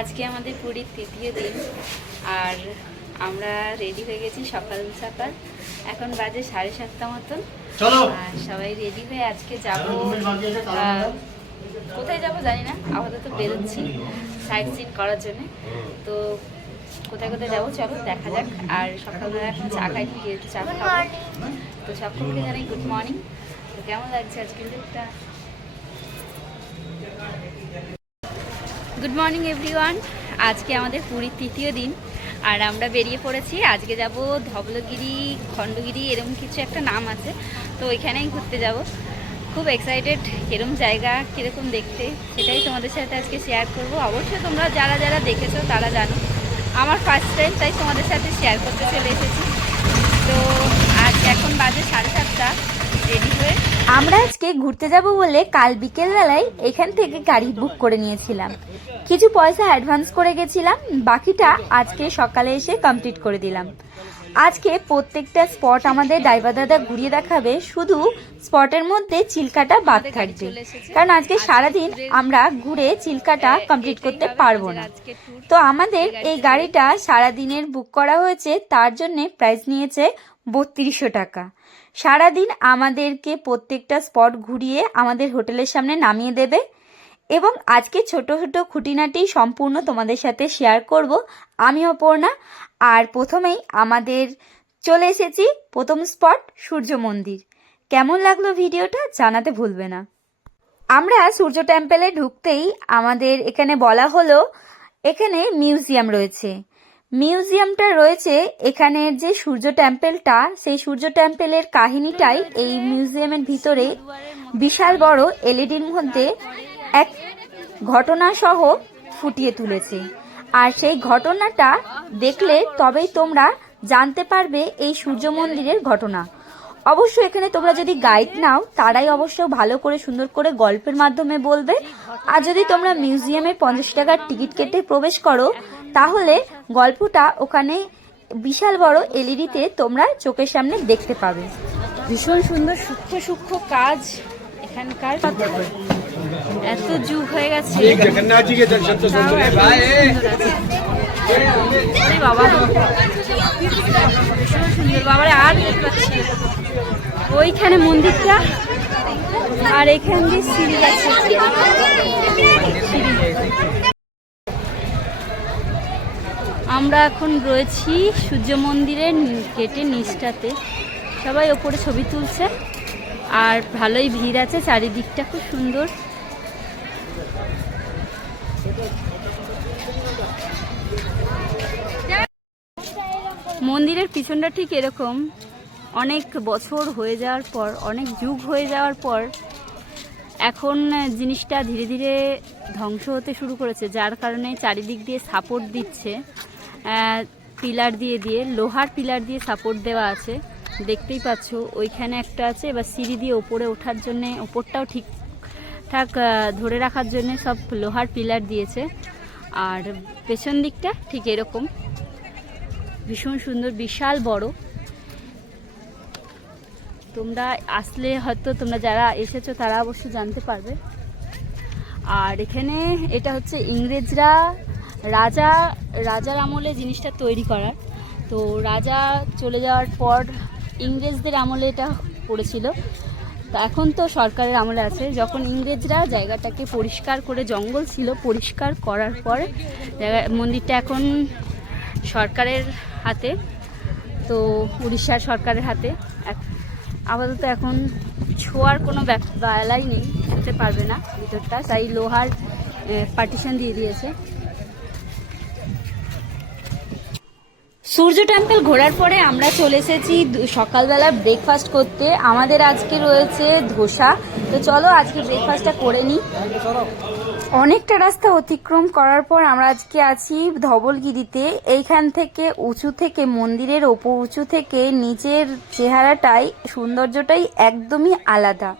আজকে আমাদের পুরীর তৃতীয় দিন আর আমরা রেডি হয়ে গেছি সকাল সকাল। এখন বাজে সাড়ে সাতটা মতন। আর সবাই রেডি হয়ে আজকে যাব। কোথায় যাব জানি না আপাতত বেরোচ্ছি সাইট সিন করার জন্য। তো কোথায় কোথায় যাব চলো দেখা যাক। আর সকালবেলা এখন চা খাইনি যেহেতু চা খাব। তো সকলকে জানাই গুড মর্নিং তো কেমন লাগছে আজকের লুকটা গুড মর্নিং এভরিওয়ান আজকে আমাদের পুরীর তৃতীয় দিন, আর আমরা বেরিয়ে পড়েছি। আজকে যাব ধবলগিরি, খণ্ডগিরি, এরকম কিছু একটা নাম আছে। তো ওইখানেই ঘুরতে যাব। খুব এক্সাইটেড কিরম জায়গা, কীরকম দেখতে, সেটাই তোমাদের সাথে আজকে শেয়ার করব। অবশ্যই তোমরা যারা যারা দেখেছ, তারা জানো, আমার ফার্স্ট টাইম তাই তোমাদের সাথে শেয়ার করতে চলে এসেছি। তো আজ এখন বাজে সাড়ে সাতটা। রেডি হয়ে আমরা আজকে ঘুরতে যাব বলে কাল বিকেলবেলায় এখান থেকে গাড়ি বুক করে নিয়েছিলাম। কিছু পয়সা অ্যাডভান্স করে গেছিলাম বাকিটা আজকে সকালে এসে কমপ্লিট করে দিলাম। আজকে প্রত্যেকটা স্পট আমাদের ড্রাইভার দাদা ঘুরিয়ে দেখাবে শুধু স্পটের মধ্যে চিল্কাটা বাদ থাকবে। কারণ আজকে সারাদিন আমরা ঘুরে চিল্কাটা কমপ্লিট করতে পারব না। তো আমাদের এই গাড়িটা সারাদিনের বুক করা হয়েছে তার জন্যে প্রাইস নিয়েছে বত্রিশশো টাকা। সারাদিন আমাদেরকে প্রত্যেকটা স্পট ঘুরিয়ে আমাদের হোটেলের সামনে নামিয়ে দেবে এবং আজকে ছোট ছোট খুঁটিনাটি সম্পূর্ণ তোমাদের সাথে শেয়ার করব, আমি অপর্ণা, আর প্রথমেই আমাদের চলে এসেছি প্রথম স্পট, সূর্য মন্দির। কেমন লাগল ভিডিওটা জানাতে ভুলবে না। আমরা সূর্য টেম্পেলে ঢুকতেই আমাদের এখানে বলা হলো, এখানে মিউজিয়াম রয়েছে। মিউজিয়ামটা রয়েছে এখানের যে সূর্য টেম্পেলটা, সেই সূর্য টেম্পেলের কাহিনীটাই এই মিউজিয়ামের ভিতরে বিশাল বড় এলইডির মধ্যে এক ঘটনা সহ ফুটিয়ে তুলেছে। আর সেই ঘটনাটা দেখলে তবেই তোমরা জানতে পারবে এই সূর্য মন্দিরের ঘটনা। অবশ্য এখানে তোমরা যদি গাইড নাও, তারাই অবশ্য ভালো করে সুন্দর করে গল্পের মাধ্যমে বলবে। আর যদি তোমরা মিউজিয়ামে পঞ্চাশ টাকার টিকিট কেটে প্রবেশ করো তাহলে গল্পটা ওখানে বিশাল বড় এলইডিতে তোমরা চোখের সামনে দেখতে পাবে। ভীষণ সুন্দর সূক্ষ্ম সূক্ষ্ম কাজ এখানকার। এত যুগ হয়ে গেছে। ওইখানে মন্দিরটা আর এখান দিয়ে সিঁড়ি আছে। সিঁড়ি। আমরা এখন রয়েছি সূর্য মন্দিরের গেটের নিচটাতে। সবাই ওপরে ছবি তুলছে, আর ভালোই ভিড় আছে, চারিদিকটা খুব সুন্দর। মন্দিরের পিছনটা ঠিক এরকম। অনেক বছর হয়ে যাওয়ার পর, অনেক যুগ হয়ে যাওয়ার পর, এখন জিনিসটা ধীরে ধীরে ধ্বংস হতে শুরু করেছে, যার কারণে চারিদিক দিয়ে সাপোর্ট দিচ্ছে। পিলার দিয়ে দিয়ে, লোহার পিলার দিয়ে সাপোর্ট দেওয়া আছে। দেখতেই পাচ্ছ, ওইখানে একটা আছে। এবার সিঁড়ি দিয়ে ওপরে ওঠার জন্যে, ওপরটাও ঠিকঠাক ধরে রাখার জন্য সব লোহার পিলার দিয়েছে। আর পেছন দিকটা ঠিক এরকম। ভীষণ সুন্দর, বিশাল বড়। তোমরা আসলে হয়তো, তোমরা যারা এসেছ, তারা অবশ্য জানতে পারবে। আর এখানে এটা হচ্ছে ইংরেজরা রাজা, রাজার আমলে জিনিসটা তৈরি করার। তো রাজা চলে যাওয়ার পর ইংরেজদের আমলে এটা পড়েছিল। তা এখন তো সরকারের আমলে আছে। যখন ইংরেজরা জায়গাটাকে পরিষ্কার করে, জঙ্গল ছিল পরিষ্কার করার পর, জায়গা, মন্দিরটা এখন সরকারের হাতে। তো উড়িষ্যার সরকারের হাতে। আপাতত এখন ছোঁয়ার কোনো বেলাই নেই। পারবে না ভিতরটা। তাই লোহার পার্টিশন দিয়ে দিয়েছে। সূর্য টেম্পল ঘোরার পরে আমরা চলে এসেছি সকালবেলা ব্রেকফাস্ট করতে। আমাদের আজকে রয়েছে ধোসা। তো চলো আজকে ব্রেকফাস্টটা করে নিই। অনেকটা রাস্তা অতিক্রম করার পর আমরা আজকে আছি ধবলগিরিতে। এইখান থেকে উঁচু থেকে মন্দিরের ওপর, উঁচু থেকে নিচের চেহারাটাই, সৌন্দর্যটাই একদমই আলাদা।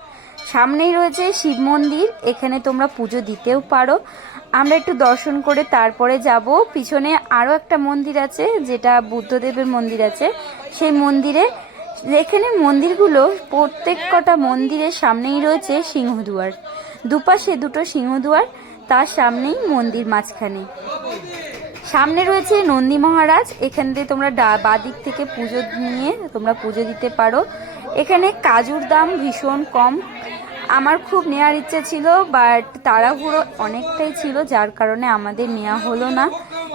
সামনেই রয়েছে শিব মন্দির। এখানে তোমরা পুজো দিতেও পারো। আমরা একটু দর্শন করে তারপরে যাব। পিছনে আরও একটা মন্দির আছে, যেটা বুদ্ধদেবের মন্দির আছে। সেই মন্দিরে, এখানে মন্দিরগুলো প্রত্যেক কটা মন্দিরের সামনেই রয়েছে সিংহদুয়ার। দুপাশে দুটো সিংহদুয়ার, তার সামনেই মন্দির মাঝখানে। সামনে রয়েছে নন্দী মহারাজ, এখান দিয়ে তোমরা ডা- বাদিক থেকে পুজো নিয়ে তোমরা পুজো দিতে পারো। এখানে কাজুর দাম ভীষণ কম। আমার খুব নেওয়ার ইচ্ছে ছিল বাট তাড়াহুড়ো অনেকটাই ছিল যার কারণে আমাদের নেওয়া হলো না।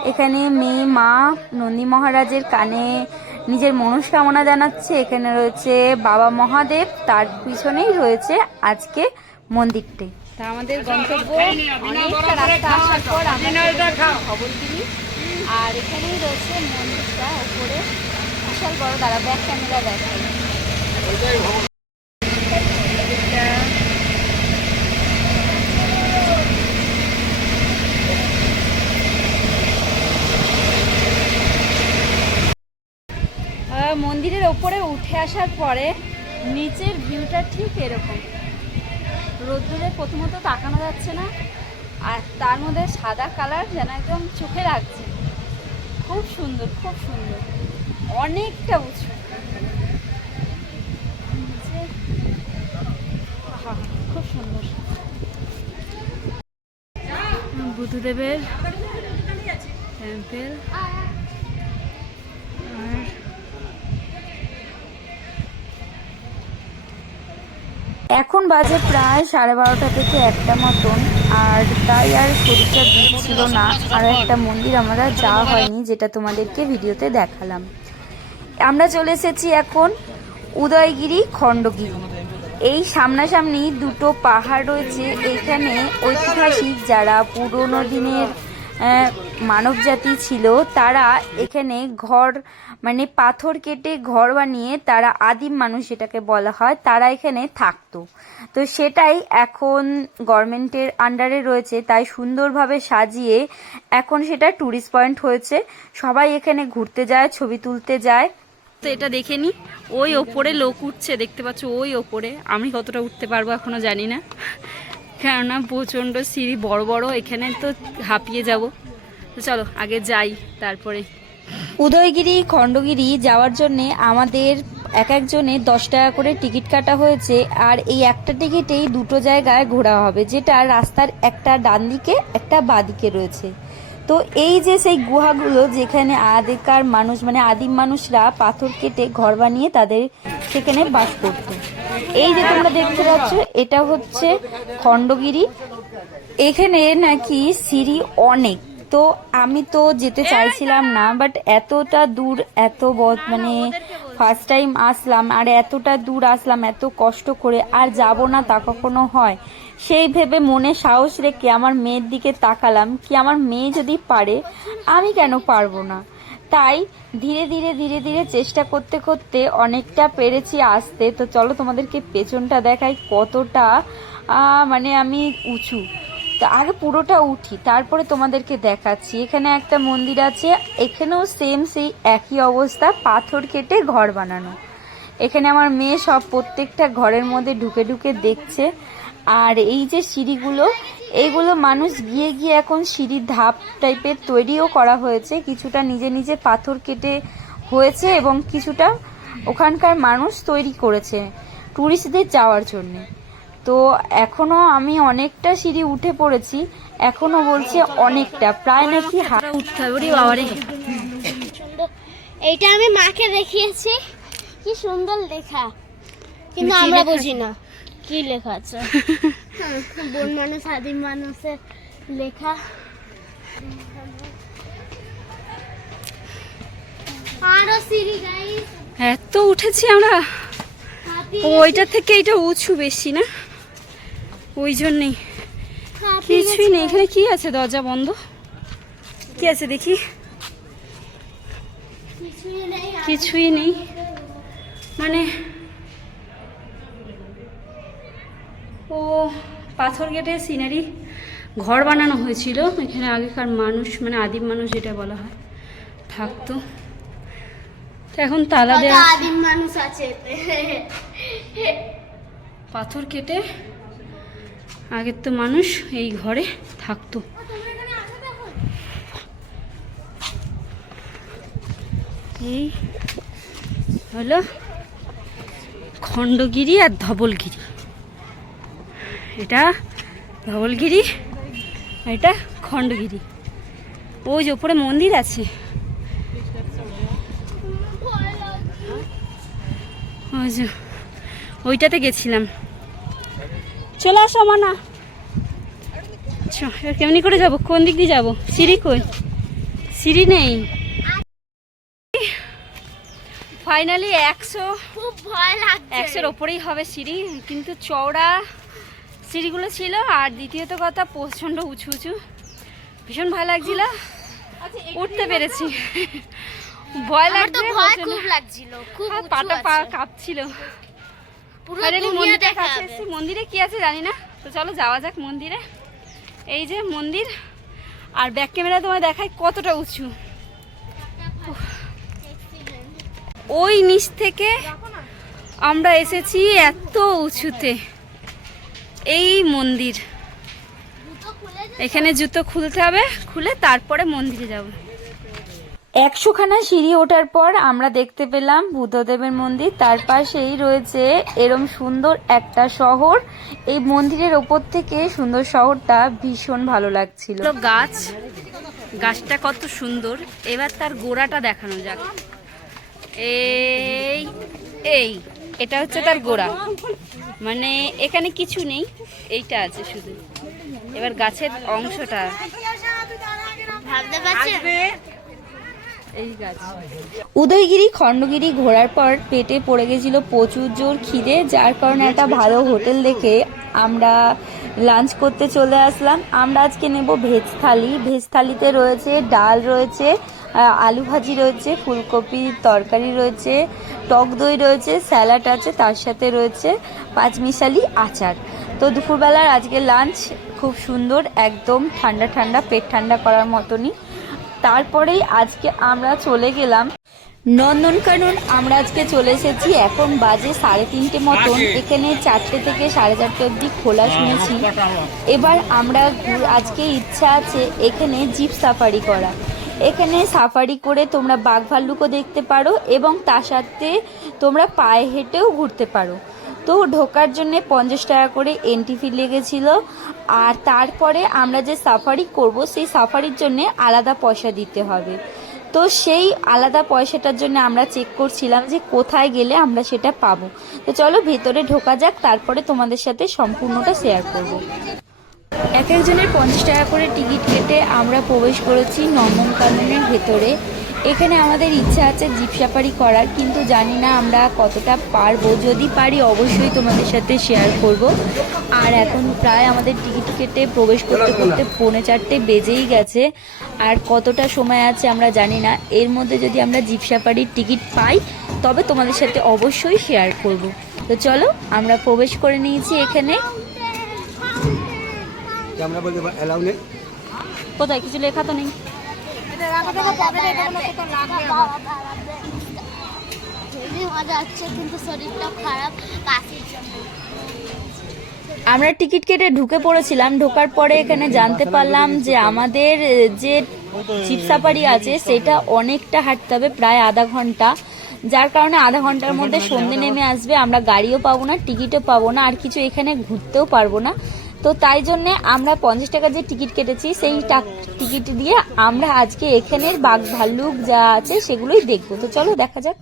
এখানে মেয়ে মা নন্দী মহারাজের কানে নিজের মনস্কামনা জানাচ্ছে। এখানে রয়েছে বাবা মহাদেব তার পিছনেই রয়েছে আজকে মন্দিরটি। তা আমাদের গন্তব্য অনেকটা রাস্তা আসার পর আমরা খবর দিই আর এখানেই রয়েছে মন্দিরটা উপরে বিশাল বড় দাঁড়া ব্যাক ক্যামেরা দেখাই মন্দিরের ওপরে উঠে আসার পরে নিচের ভিউটা ঠিক এরকম। রোদ্দুরে প্রথমত তাকানো যাচ্ছে না, আর তার মধ্যে সাদা কালার যেন একদম চোখে লাগছে। খুব সুন্দর খুব সুন্দর। অনেকটা উঁচু। খুব সুন্দর। বুদ্ধদেবের টেম্পেল এখন বাজে প্রায় সাড়ে বারোটা থেকে একটা মতন, আর তাই আর শরীরটা দিচ্ছিল না। আর একটা মন্দির আমরা যাওয়া হয়নি, যেটা তোমাদেরকে ভিডিওতে দেখালাম। আমরা চলে এসেছি এখন উদয়গিরি খণ্ডগিরি। এই সামনাসামনি দুটো পাহাড় রয়েছে, এখানে ঐতিহাসিক যারা পুরনো দিনের মানব জাতি ছিল, তারা এখানে ঘর মানে পাথর কেটে ঘর বানিয়ে তারা আদিম মানুষ এটাকে বলা হয়, তারা এখানে থাকতো। তো সেটাই এখন গভর্নমেন্টের আন্ডারে রয়েছে, তাই সুন্দরভাবে সাজিয়ে এখন সেটা ট্যুরিস্ট পয়েন্ট হয়েছে। সবাই এখানে ঘুরতে যায়, ছবি তুলতে যায়। তো এটা দেখে নি, ওই ওপরে লোক উঠছে, দেখতে পাচ্ছ ওই ওপরে। আমি কতটা উঠতে পারব এখনও জানি না। কেননা প্রচণ্ড সিঁড়ি, বড় বড়, এখানে তো হাঁপিয়ে যাব। তো চলো, আগে যাই, তারপরে। উদয়গিরি, খণ্ডগিরি যাওয়ার জন্যে আমাদের এক একজনে দশ টাকা করে টিকিট কাটা হয়েছে, আর এই একটা টিকিটেই দুটো জায়গায় ঘোরা হবে, যেটা রাস্তার একটা ডান দিকে একটা বাঁ দিকে রয়েছে। তো এই যে সেই গুহাগুলো যেখানে আগেকার মানুষ মানে আদিম মানুষরা পাথর কেটে ঘর বানিয়ে তাদের সেখানে বাস করত। এই যে তোমরা দেখতে পাচ্ছ, এটা হচ্ছে খণ্ডগিরি। এখানে নাকি সিঁড়ি অনেক। তো আমি তো যেতে চাইছিলাম না বাট এতটা দূর, এত মানে ফার্স্ট টাইম আসলাম, আর এতটা দূর আসলাম, এত কষ্ট করে, আর যাব না তা কখনো হয়। সেই ভেবে মনে সাহস রেখে আমার মেয়ের দিকে তাকালাম। কি আমার মেয়ে যদি পারে, আমি কেন পারব না? তাই ধীরে ধীরে ধীরে ধীরে চেষ্টা করতে করতে অনেকটা পেরেছি আসতে। তো চলো তোমাদেরকে পেছনটা দেখাই কতটা মানে আমি উঁচু। তো আগে পুরোটা উঠি, তারপরে তোমাদেরকে দেখাচ্ছি। এখানে একটা মন্দির আছে, এখানেও সেম সেই একই অবস্থা, পাথর কেটে ঘর বানানো। এখানে আমার মেয়ে সব প্রত্যেকটা ঘরের মধ্যে ঢুকে ঢুকে দেখছে। আর এই যে সিঁড়িগুলো এইগুলো মানুষ গিয়ে গিয়ে এখন সিঁড়ির ধাপ টাইপের তৈরিও করা হয়েছে। কিছুটা নিজে নিজে পাথর কেটে হয়েছে এবং কিছুটা ওখানকার মানুষ তৈরি করেছে ট্যুরিস্টদের যাওয়ার জন্যে। তো এখনও আমি অনেকটা সিঁড়ি উঠে পড়েছি এখনও বলছে অনেকটা প্রায় নাকি উঠতে হবে বাবারে এইটা আমি মাকে দেখিয়েছি কি সুন্দর লেখা। কিন্তু আমরা বুঝি না। কি লেখা আছে? বন মানুষ আদিম মানুষের লেখা। আরও সিঁড়ি গাইস এত উঠেছি আমরা। ওইটা থেকে এটা উঁচু বেশি না? ওই জন্যেই। কিছুই নেই। এখানে কি আছে? দরজা বন্ধ। কি আছে দেখি? কিছুই নেই। মানে ও পাথর কেটে সিনারি ঘর বানানো হয়েছিল। এখানে আগেকার মানুষ মানে আদিম মানুষ যেটা বলা হয় থাকতো। তো এখন তালা দেওয়া আদিম মানুষ আছে পাথর কেটে আগের তো মানুষ এই ঘরে থাকতো। এই হলো খণ্ডগিরি আর ধবলগিরি। এটা ধবলগিরি এটা খণ্ডগিরি। ওই যে ওপরে মন্দির আছে। ওই যে ওইটাতে গেছিলাম। চলে আসো মানা। চ, এবার কেমনি করে যাব? কোন দিক দিয়ে যাব? সিঁড়ি কই? সিঁড়ি নেই। ফাইনালি একশো একশোর ওপরেই হবে সিঁড়ি কিন্তু চওড়া সিঁড়িগুলো ছিল আর দ্বিতীয়ত কথা প্রচণ্ড উঁচু উঁচু। ভীষণ ভয় লাগছিল। উঠতে পেরেছি। ভয় আমার লাগছে খুব লাগছিল খুব পাটা পা কাঁপছিল। এসেছি মন্দিরে কি আছে জানি না। তো চলো যাওয়া যাক মন্দিরে। এই যে মন্দির আর ব্যাক ক্যামেরা তোমার দেখায় কতটা উঁচু। ওই নিচ থেকে আমরা এসেছি এত উঁচুতে। এই মন্দির। এখানে জুতো খুলতে হবে, খুলে তারপরে মন্দিরে যাব। একশোখানা সিঁড়ি ওঠার পর আমরা দেখতে পেলাম বুদ্ধদেবের মন্দির। তার পাশেই রয়েছে এরম সুন্দর একটা শহর। এই মন্দিরের ওপর থেকে সুন্দর শহরটা ভীষণ ভালো লাগছিল। গাছ, গাছটা কত সুন্দর। এবার তার গোড়াটা দেখানো যাক। এই এই। এটা হচ্ছে তার গোড়া। মানে এখানে কিছু নেই এইটা আছে শুধু। এবার গাছের অংশটা। উদয়গিরি খণ্ডগিরি ঘোরার পর পেটে পড়ে গেছিল প্রচুর জোর খিদে যার কারণে একটা ভালো হোটেল দেখে আমরা লাঞ্চ করতে চলে আসলাম। আমরা আজকে নেব ভেজ থালি ভেজ থালিতে রয়েছে ডাল রয়েছে আলু ভাজি রয়েছে ফুলকপির তরকারি রয়েছে টক দই রয়েছে স্যালাড আছে তার সাথে রয়েছে পাঁচমিশালি আচার। তো দুপুরবেলার আজকে লাঞ্চ খুব সুন্দর একদম ঠান্ডা ঠান্ডা পেট ঠান্ডা করার মতনই। তারপরেই আজকে আমরা চলে গেলাম নন্দনকানন। আমরা আজকে চলে এসেছি এখন বাজে সাড়ে তিনটে মতন। এখানে চারটে থেকে সাড়ে চারটে অবধি খোলা শুনেছি। এবার আমরা আজকে ইচ্ছা আছে এখানে জিপ সাফারি করা। এখানে সাফারি করে তোমরা বাঘ ভাল্লুকও দেখতে পারো এবং তার সাথে তোমরা পায়ে হেঁটেও ঘুরতে পারো। তো ঢোকার জন্য পঞ্চাশ টাকা করে এন্ট্রি ফি লেগেছিল। আর তারপরে আমরা যে সাফারি করব, সেই সাফারির জন্য আলাদা পয়সা দিতে হবে। তো সেই আলাদা পয়সাটার জন্য আমরা চেক করছিলাম যে কোথায় গেলে আমরা সেটা পাবো। তো চলো ভেতরে ঢোকা যাক, তারপরে তোমাদের সাথে সম্পূর্ণটা শেয়ার করব। এক একজনের পঞ্চাশ টাকা করে টিকিট কেটে আমরা প্রবেশ করেছি নন্দনকাননের ভেতরে। এখানে আমাদের ইচ্ছা আছে জিপ সাফারি করার, কিন্তু জানি না আমরা কতটা পারব। যদি পারি অবশ্যই তোমাদের সাথে শেয়ার করব। আর এখন প্রায় আমাদের টিকিট কেটে প্রবেশ করতে করতে পৌনে চারটে বেজেই গেছে। আর কতটা সময় আছে আমরা জানি না। এর মধ্যে যদি আমরা জিপ সাফারির টিকিট পাই, তবে তোমাদের সাথে অবশ্যই শেয়ার করব। তো চলো, আমরা প্রবেশ করে নিয়েছি এখানে। ক্যামেরা বলতে অ্যালাউ নেই। কোথায়? কিছু লেখা তো নেই। মজা হচ্ছে কিন্তু শরীরটাও খারাপ কাশির জন্য আমরা টিকিট কেটে ঢুকে পড়েছিলাম। ঢোকার পরে এখানে জানতে পারলাম যে আমাদের যে জিপ সাফারি আছে সেটা অনেকটা হাঁটতে হবে প্রায় আধা ঘণ্টা। যার কারণে আধা ঘণ্টার মধ্যে সন্ধে নেমে আসবে। আমরা গাড়িও পাবো না টিকিটও পাবো না আর কিছু এখানে ঘুরতেও পারব না। তো তাই জন্যে আমরা পঞ্চাশ টাকা যে টিকিট কেটেছি, সেই টিকিট দিয়ে আমরা আজকে এখানের বাঘ ভাল্লুক যা আছে সেগুলোই দেখব। তো চলো দেখা যাক।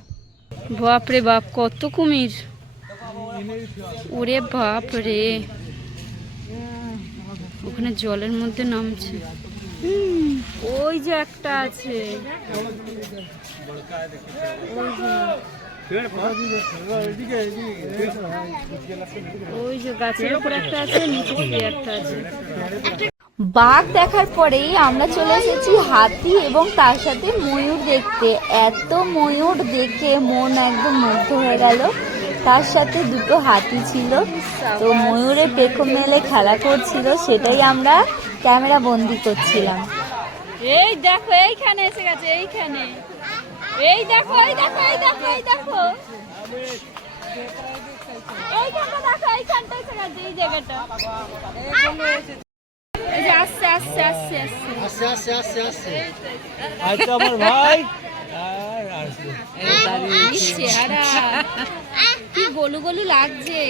বাপ রে বাপ, কত কুমির। ওরে বাপ রে। ওখানে জলের মধ্যে নামছে। ওই যে একটা আছে। ওই যে গাছের উপর একটা আছে নিচে একটা আছে। বাঘ দেখার পরেই আমরা চলে এসেছি হাতি এবং তার সাথে ময়ূর দেখতে। এত ময়ূর দেখে মন একদম মুগ্ধ হয়ে গেল। তার সাথে দুটো হাতি ছিল। তো ময়ূরে পেখম মেলে খেলা করছিল সেটাই আমরা ক্যামেরা বন্দি করছিলাম। এই দেখো এইখানে এসে গেছে এইখানে। এই দেখো এই দেখো এই দেখো এই দেখো। এইখানটা দেখো এইখানটা এই জায়গাটা। এই যে আসছে আসছে আসছে আসছে। আস্তে আস্তে আস্তে আস্তে আচ্ছা আমার ভাই। আর আসবে কি চেহারা কি গলু গলু। লাগছে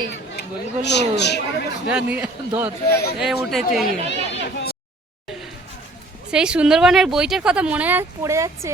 সেই সুন্দরবনের বইটার কথা মনে পড়ে যাচ্ছে।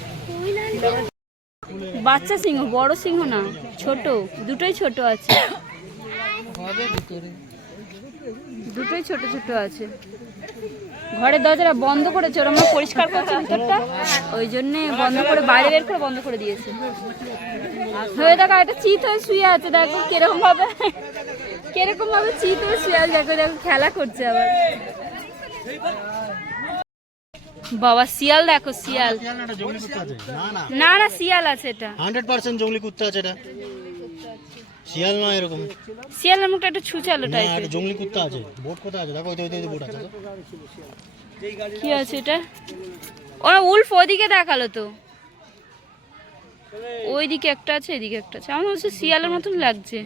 বাচ্চা সিংহ, বড় সিংহ না, ছোট, দুটোই ছোট আছে। দুটোই ছোট ছোট আছে। ঘরের দরজাটা বন্ধ করেছে, ওরা পরিষ্কার করছে ভিতরটা। ওই জন্য বন্ধ করে, বাইরে বের করে বন্ধ করে দিয়েছে। হয়ে দেখো, একটা চিত হয়ে শুয়ে আছে, দেখো কীরকম ভাবে কীরকম ভাবে চিত হয়ে শুয়ে আছে, দেখো দেখো, খেলা করছে আবার। বাবা শিয়াল দেখো শিয়াল। আছে না না শিয়াল আছে এটা। হান্ড্রেড পার্সেন্ট জঙ্গলি কুত্তা আছে এটা। শিয়াল নয় এরকম। শিয়ালের মুখটা একটু ছুচালো টাইপের একটা জঙ্গলি কুত্তা আছে। বোট আছে? দেখো ওই ওই বোট আছে কি আছে এটা? ওরা উল্ফ ওদিকে দেখাল তো। ওইদিকে একটা আছে এদিকে একটা আছে। আমার শিয়ালের মতন লাগছে।